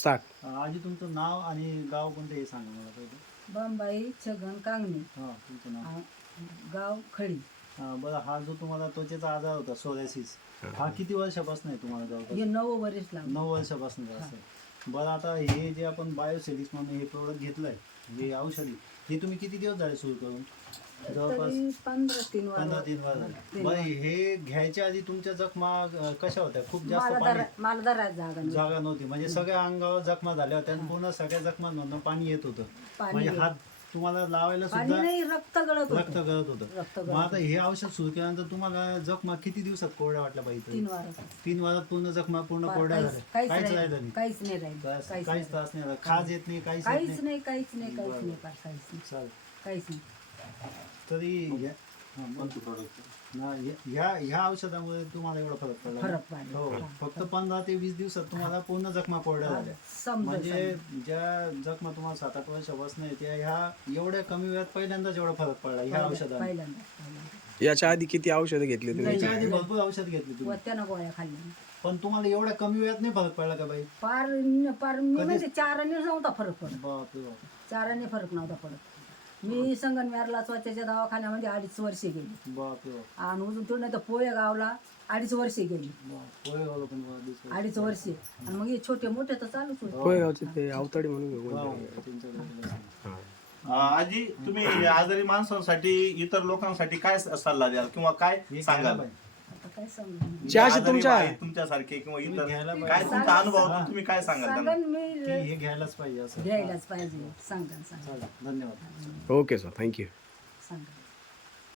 Start. आजी तुमचं नाव आणि गाव कोणतं हे सांगा मला पहिले. बंबाई छगन कांगणे, हां तुमचं नाव. गाव खडी. बरं, हा जो तुम्हाला त्वचेचा आजार होता सोरायसिस, हा किती वर्षापासून आहे तुम्हाला हे जवळपास? 9 वर्ष लागले. 9 वर्षापासून असं. बरं, आता हे जे आपण बायोसेलिक्स म्हणून हे प्रोडक्ट घेतलंय, हे औषधी, हे तुम्ही किती दिवस झाले सुरू करून? जवळपास तरी 15-3 15 दिन झाले. बरं, हे घ्यायच्या आधी तुमच्या जखमा कशा होत्या? खूप जास्त मला दरात जागा नव्हती. जागा नव्हती, म्हणजे सगळ्या अंगावर जखमा झाल्या होत्या आणि पूर्ण सगळ्या जखमांमधून पाणी येत होतं. म्हणजे हात तुम्हाला लावायला पाणी सुद्धा नाही, रक्त गळत रक्त होतं. गळत होतं. रक्त मग गळत आता हे औषध सुरू केल्यानंतर तुम्हाला जखमा किती दिवसात कोरड्या वाटल्या पाहिजे? 3 वारात. 3 वारात पूर्ण जखमा पूर्ण कोरड्या झाल्या, काहीच राहिलं नाही. काहीच नाही राहिलं. काहीच त्रास नाही झाला, खाज येत नाही, काहीच येत काहीच नाही. नाही, काहीच नाही, काहीच नाही, काहीच नाही, चालेल. काहीच नाही. तरी ह्या औषधामुळे तुम्हाला एवढा फरक पडला? फरक पडला. हो, फक्त 15 ते 20 दिवसात तुम्हाला पूर्ण जखमा कोरड्या झाल्या. समजा म्हणजे ज्या जखमा तुम्हाला 7-8 वर्षापासून आहे त्या ह्या एवढ्या कमी वेळात पहिल्यांदाच एवढा फरक पडला ह्या औषधाने. पहिल्यांदा याच्या आधी किती औषधं घेतली तुम्ही? त्याच्या आधी भरपूर औषध घेतली तुम्ही, त्यानं गोळ्या खाल्ल्या. पण तुम्हाला एवढ्या कमी वेळात नाही फरक पडला का बाई? पार मी म्हणजे 4 आणे नव्हता फरक पडत. बापरे बाप. 4 आणे फरक नव्हता पडत. मी संगमनेरला स्वतःच्या दवाखान्यामध्ये 2.5 वर्षे गेली. बापरे बाप. आणि अजून तो नाही तर पोहे गावला 2.5 वर्षे गेली. पोहे गावला पण बा, दिसलं. 2.5 वर्षे. आणि मग हे छोटे मोठे तर चालूच होते. कोळेगावचे ते अवताडी म्हणून घेऊ. वा, त्यांच्याकडे केलं. आजी, तुम्ही आजारी माणसांसाठी इतर लोकांसाठी काय सल्ला द्याल किंवा काय हे सांगाल? घ्यायला पाहिजे. आता काय सांगू चहाशी आजारी तुमच्या आहेत तुमच्यासारखे किंवा इतर घ्यायला काय पाहिजे. तुमचा अनुभव तुम्ही काय सांगाल त्यांना? सांगन मी की हे घ्यायलाच पाहिजे असं. घ्यायलाच पाहिजे. सांगा चालेल, धन्यवाद. Okay sir, thank you. सांगा.